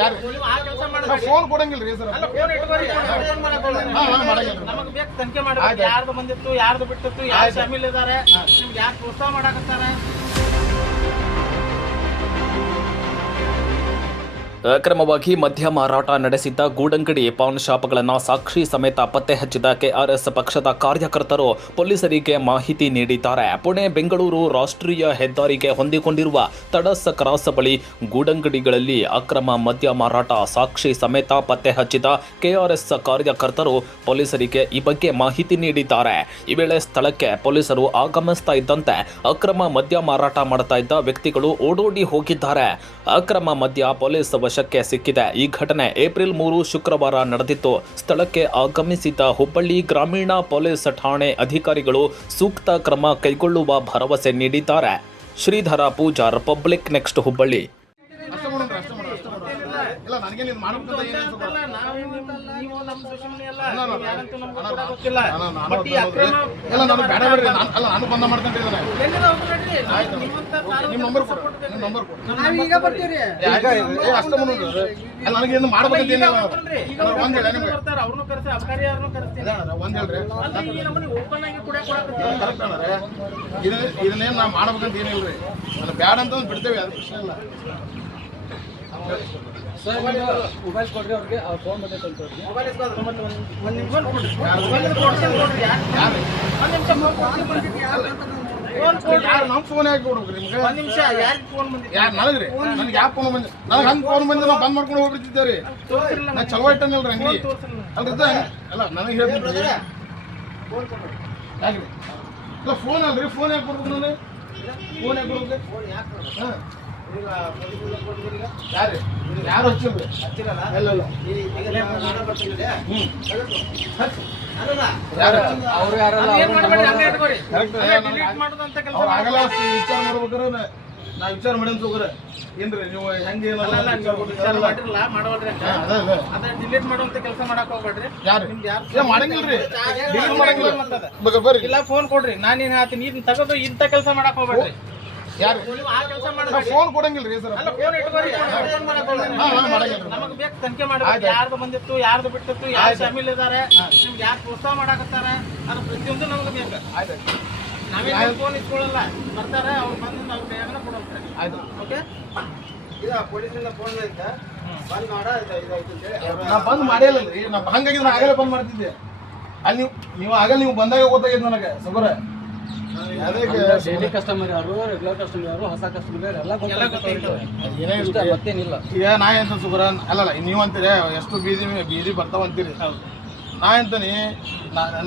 ಯಾರು ನೀವು ಆ ಕೆಲಸ ಮಾಡಬೇಡಿ. ಫೋನ್ ಕೊಡಂಗಿಲ್ರಿ ಸರ್. ಅಲ್ಲ ಫೋನ್ ಇಟ್ಕೋರಿ. ಫೋನ್ ಮಾಡಕೊಳ್ಳಿ. ನಮಗೆ ಬೇಕು ತನಿಖೆ ಮಾಡಬೇಕು. ಯಾರ್ದು ಬಂದಿತ್ತು, ಯಾರ್ದು ಬಿಟ್ಟಿತ್ತು, ಯಾರು ಶಾಮೀಲ್ ಇದ್ದಾರೆ, ನಿಮ್ಗೆ ಯಾರು ಪ್ರೋತ್ಸಾಹ ಮಾಡಕತ್ತಾರೆ. ಅಕ್ರಮವಾಗಿ ಮದ್ಯ ಮಾರಾಟ ನಡೆಸಿದ್ದ ಗೂಡಂಗಡಿ ಪಾನ್ ಶಾಪ್ಗಳನ್ನು ಸಾಕ್ಷಿ ಸಮೇತ ಪತ್ತೆ ಹಚ್ಚಿದ ಕೆಆರ್ಎಸ್ ಪಕ್ಷದ ಕಾರ್ಯಕರ್ತರು ಪೊಲೀಸರಿಗೆ ಮಾಹಿತಿ ನೀಡಿದ್ದಾರೆ. ಪುಣೆ ಬೆಂಗಳೂರು ರಾಷ್ಟ್ರೀಯ ಹೆದ್ದಾರಿಗೆ ಹೊಂದಿಕೊಂಡಿರುವ ತಡಸ್ ಕ್ರಾಸ್ ಬಳಿ ಗೂಡಂಗಡಿಗಳಲ್ಲಿ ಅಕ್ರಮ ಮದ್ಯ ಮಾರಾಟ ಸಾಕ್ಷಿ ಸಮೇತ ಪತ್ತೆ ಹಚ್ಚಿದ ಕೆಆರ್ಎಸ್ ಕಾರ್ಯಕರ್ತರು ಪೊಲೀಸರಿಗೆ ಈ ಬಗ್ಗೆ ಮಾಹಿತಿ ನೀಡಿದ್ದಾರೆ. ಈ ವೇಳೆ ಸ್ಥಳಕ್ಕೆ ಪೊಲೀಸರು ಆಗಮಿಸ್ತಾ ಇದ್ದಂತೆ ಅಕ್ರಮ ಮದ್ಯ ಮಾರಾಟ ಮಾಡ್ತಾ ಇದ್ದ ವ್ಯಕ್ತಿಗಳು ಓಡೋಡಿ ಹೋಗಿದ್ದಾರೆ. ಅಕ್ರಮ ಮದ್ಯ ಪೊಲೀಸ್ ವಶಕ್ಕೆ ಸಿಕ್ಕಿದೆ. ಈ ಘಟನೆ ಏಪ್ರಿಲ್ 3 ಶುಕ್ರವಾರ ನಡೆದಿತ್ತು. ಸ್ಥಳಕ್ಕೆ ಆಗಮಿಸಿದ ಹುಬ್ಬಳ್ಳಿ ಗ್ರಾಮೀಣ ಪೊಲೀಸ್ ಠಾಣೆ ಅಧಿಕಾರಿಗಳು ಸೂಕ್ತ ಕ್ರಮ ಕೈಗೊಳ್ಳುವ ಭರವಸೆ ನೀಡಿದ್ದಾರೆ. Shridhar Pujar, Public Next, Hubballi. ಇಲ್ಲ ನನಗೆ ನೀನು ಮಾಡ್ಬೇಕು ಅಂತ ಏನಿಲ್ಲ ಸರ್. ನೀವು ನಮ್ಮ ದುಶ್ಮನಿ ಅಲ್ಲ, ನೀವು ಯಾರಂತೂ ನಮ್ಗೆ ಕೂಡ ಗೊತ್ತಿಲ್ಲ. ಬಟ್ ಈ ಇಲ್ಲ ಅಕ್ರಮ ನಾನು ಬೇಡ ಬಿಡ್ರಿ. ನಾನು ಬಂದ ಮಾಡ್ಕೊಂಡಿದ್ದೇನೆ. ಎಲ್ಲಿಂದ ಹೋಗ್ಬೇಡ್ರಿ. ನಿಮ್ಮಂತ ನಿಮ್ಮ ನಂಬರ್ ಕೊಡು. ನಿಮ್ಮ ನಂಬರ್ ಕೊಡು. ನಾವೀಗ ಬರ್ತೀವಿ. ಅಷ್ಟೇ ಮಾಡೋದು. ಅಲ್ಲ ನನಗೆ ಏನು ಮಾಡ್ಬೇಕಂತ ಏನಿಲ್ಲ. ಒಂದ್ ಹೇಳಿ ನಿಮ್ಗೆ ಅವ್ರನ್ನೂ ಕರೆಸಿ, ಅಬ್ಕಾರಿ ಯಾರನ್ನೂ ಕರೆಸ್ತೀನಿ. ಒಂದ್ ಹೇಳ್ರಿ. ಅಲ್ಲಿ ಈ ನಮ್ಮನೆ ಓಪನ್ ಆಗಿ ಕೂಡ ಕೊಡಕತ್ತೀನಿ. ಕರೆಕ್ಟ್ ಅಣ್ಣ. ಇದನ್ನೇನು ನಾವು ಮಾಡ್ಬೇಕಂತ ಏನಿಲ್ರಿ. ಅದು ಬ್ಯಾಡ ಅಂತ ಬಿಡ್ತೇವೆ, ಅದು ಪ್ರಶ್ನೆ ಇಲ್ಲ. ಸರ್ ಮೊಬೈಲ್ ಕೊಡ್ರಿ ಅವ್ರಿಗೆ, ಅವ್ರ ಫೋನ್ ಮತ್ತೆ ಕೊಡ್ರಿ. ಮೊಬೈಲ್ ಇಸ್ಕೊಂಡು ಒಂದು ನಿಮಿಷ ಕೊಡ್ರಿ. ಮೊಬೈಲ್ ಕೊಡ್ತೀನಿ ನೋಡ್ರಿ. ಯಾರು ಒಂದು ನಿಮಿಷ ಫೋನ್ ಕೊಡ್ತೀನಿ. ಫೋನ್ ಕೊಡ್ರಿ. ಯಾರು ನಮ್ಮ ಫೋನ್ ಹಾಕಿ ಕೊಡ್ಬೇಕ್ರಿ ನಿಮ್ಗೆ? ಒಂದು ನಿಮಿಷ. ಯಾರಿಗೆ ಫೋನ್ ಬಂದಿದೆ? ಯಾರು ನನಗ್ರಿ? ನನಗೆ ಯಾವ ಫೋನ್ ಬಂದಿದೆ? ನನಗೆ ಹಂಗೆ ಫೋನ್ ಬಂದಿದೆ, ನಾವು ಬಂದ್ ಮಾಡ್ಕೊಂಡು ಹೋಗ್ಬಿಡ್ತಿದ್ದೆ ರೀ. ತೋರಿಸಿಲ್ಲ ನಾನು ಚಲೋ ಇಟ್ಟನಿಲ್ರಿ ಅಂಗಡಿ. ಅಲ್ರಿ ಅಲ್ಲ ನನಗೆ ಹೇಳ್ತೀನಿ ಯಾಕ್ರಿ? ಇಲ್ಲ ಫೋನ್ ಅಲ್ರಿ, ಫೋನ್ ಯಾಕೆ ಕೊಡ್ಬೇಕು ನಾನು? ಫೋನ್ ಯಾಕೆ ಕೊಡ್ಬೇಕು? ಹಾಂ ಯಾರು ಯಾರು ಹಚ್ಚಿಲ್ರಿ? ಇಲ್ಲ ಇಲ್ಲ ಅವ್ರು ಯಾರಲ್ಲ, ಅವ್ರು ಆಗಲ್ಲ ವಿಚಾರ ಮಾಡ್ಬೇಕಾರೆ ನಾ ವಿಚಾರ ಮಾಡಿ ಅಂತ ಹೋಗ್ರೆ ಏನ್ರಿ ನೀವು ಹೆಂಗೆ ಡಿಲೀಟ್ ಮಾಡುವಂತ ಕೆಲಸ ಮಾಡಕ್ ಹೋಗ್ಬೇಡ್ರಿ. ಯಾರು ಮಾಡಂಗಿಲ್ರಿ, ಬರ್ರಿ. ಇಲ್ಲ ಫೋನ್ ಕೊಡ್ರಿ. ನಾನೇನ್ ಹೇಳ್ತೀನಿ, ಇದನ್ನ ತಗೋದು ಇಂಥ ಕೆಲಸ ಮಾಡಕ್ ಹೋಗ್ಬೇಡ್ರಿ. ಯಾರು ನೀವು ಆ ಕೆಲಸ ಮಾಡಬೇಡಿ. ಫೋನ್ ಕೊಡಂಗಿಲ್ರಿ ಸರ್. ಅಲ್ಲ ಫೋನ್ ಇಟ್ಕೋರಿ. ಫೋನ್ ಮಾಡಕೊಳ್ಳಿ. ನಮಗೆ ಬೇಕು ತನಿಖೆ ಮಾಡಬೇಕು. ಯಾರ್ದು ಬಂದಿತ್ತು, ಯಾರ್ದು ಬಿಟ್ಟಿತ್ತು, ಯಾರು ಶಾಮೀಲ್ ಇದ್ದಾರೆ, ನಿಮ್ಗೆ ಯಾರು ಪ್ರೋತ್ಸಾಹ ಮಾಡಕತ್ತಾರೆ, ಅದು ಪ್ರತಿಯೊಂದು ನಮ್ಗೆ ಬೇಕು. ನಾವೇನು ಫೋನ್ ಇಟ್ಕೊಳ್ಳಲ್ಲ. ಬರ್ತಾರೆ ಅವ್ರು ಬಂದು ನಾವು ಕೈಯಾಗನ ಕೊಡೋಲ್ರಿ. ಆಯ್ತು ಓಕೆ. ಇದು ಪೊಲೀಸಿಂದ ಫೋನ್ ಐತೆ, ಬಂದ್ ಮಾಡ ನಾ ಬಂದ್ ಮಾಡಿಲ್ಲರಿ. ನಾ ಹಂಗಾಗಿದ್ರೆ ನಾ ಆಗಲೇ ಬಂದ್ ಮಾಡ್ತಿದ್ದೆ. ಅಲ್ಲಿ ನೀವು ಆಗಲ್ಲ, ನೀವು ಬಂದಾಗ ಗೊತ್ತಾಗಿದ್ದು ನನಗೆ ಸಬರ. ಡೈಲಿ ಕಸ್ಟಮರ್ ಯಾರು, ರೆಗ್ಯುಲರ್ ಕಸ್ಟಮರ್ ಯಾರು, ಹೊಸ ಕಸ್ಟಮರ್ ಎಲ್ಲ ಏನೇ ಮತ್ತೇನಿಲ್ಲ. ಈಗ ನಾ ಎಂತ ಸುಬರ ಅಲ್ಲಲ್ಲ, ನೀವು ಅಂತೀರಿ ಎಷ್ಟು ಬೀದಿ ಬರ್ತಾವ ಅಂತೀರಿ. ನಾ ಎಂತಾನಿ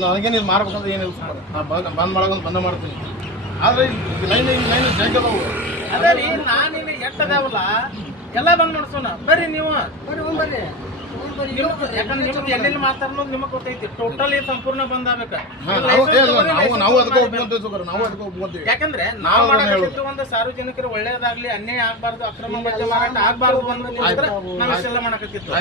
ನನಗೆ ನೀವು ಮಾಡ್ಬೇಕಂತ ಏನಿಲ್ಲ ಸರ್. ನಾ ಬಂದ್ ಮಾಡೋದು ಬಂದ ಮಾಡ್ತೀನಿ. ಆದ್ರೆ ಲೈನ್ ಜಗ್ ಅದಾವು. ಅದೇ ರೀ, ನಾನೇನು ಎಟ್ಟದಾವಲ್ಲ ಎಲ್ಲ ಬಂದ್ ಮಾಡಿಸೋಣ. ಬರ್ರಿ ನೀವು ಬರ್ರಿ. ಯಾಕಂದ್ರೆ ನಿಮ್ಗೆ ಎಲ್ಲೆಲ್ಲಿ ಮಾತಾಡೋದು ನಿಮಗೆ ಗೊತ್ತೈತಿ. ಟೋಟಲಿ ಸಂಪೂರ್ಣ ಬಂದ್ ಆಗ್ಬೇಕು. ನಾವು ಅದಕ್ಕೆ ಒಪ್ಕೊಂತೀವಿ ಸರ್, ನಾವು ಅದಕ್ಕೆ ಒಪ್ಕೊಂತೀವಿ. ಯಾಕಂದ್ರೆ ನಾವು ಮಾಡಕತ್ತಿದ್ದು ಒಂದು ಸಾರ್ವಜನಿಕರು ಒಳ್ಳೇದಾಗ್ಲಿ, ಅನ್ಯಾಯ ಆಗ್ಬಾರ್ದು, ಅಕ್ರಮ ಮದ್ಯ ಮಾರಾಟ ಆಗ್ಬಾರ್ದು ಅನ್ನೋದು ನಾವು ಇಷ್ಟೆಲ್ಲ ಮಾಡಕತ್ತಿತ್ತು.